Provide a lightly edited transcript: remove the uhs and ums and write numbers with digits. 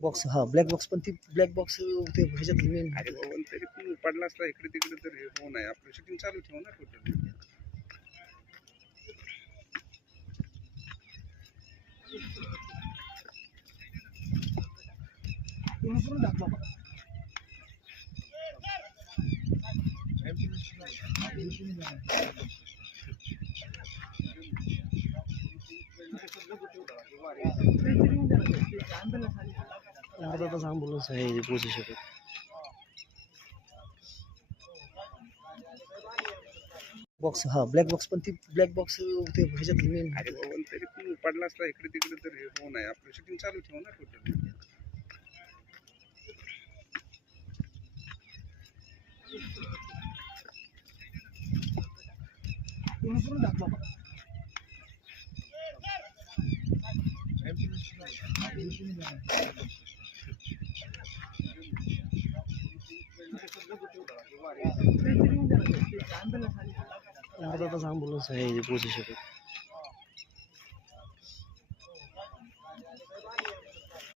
Box हा black box पण ती ब्लॅक बॉक्स ते ह्याच्यात मेन अरे बाबा तरी पण पडला असला इकडे तिकडे तर हे होऊ नये आपलं शूटिंग चालू ठेवू ना टोटल. अर्धा तास ॲम्ब्युलन्स आहे पोहोचू शकत. बॉक्स हा ब्लॅक बॉक्स पण ती ब्लॅक बॉक्स ते ह्याच्यात मेन अरे बाबा तरी पण पडला असला इकडे तिकडे तर हे होऊ नये आपलं शूटिंग चालू ठेवू ना टोटल. अर्धा तास ॲम्ब्युलन्स आहे पोहोचू शकत.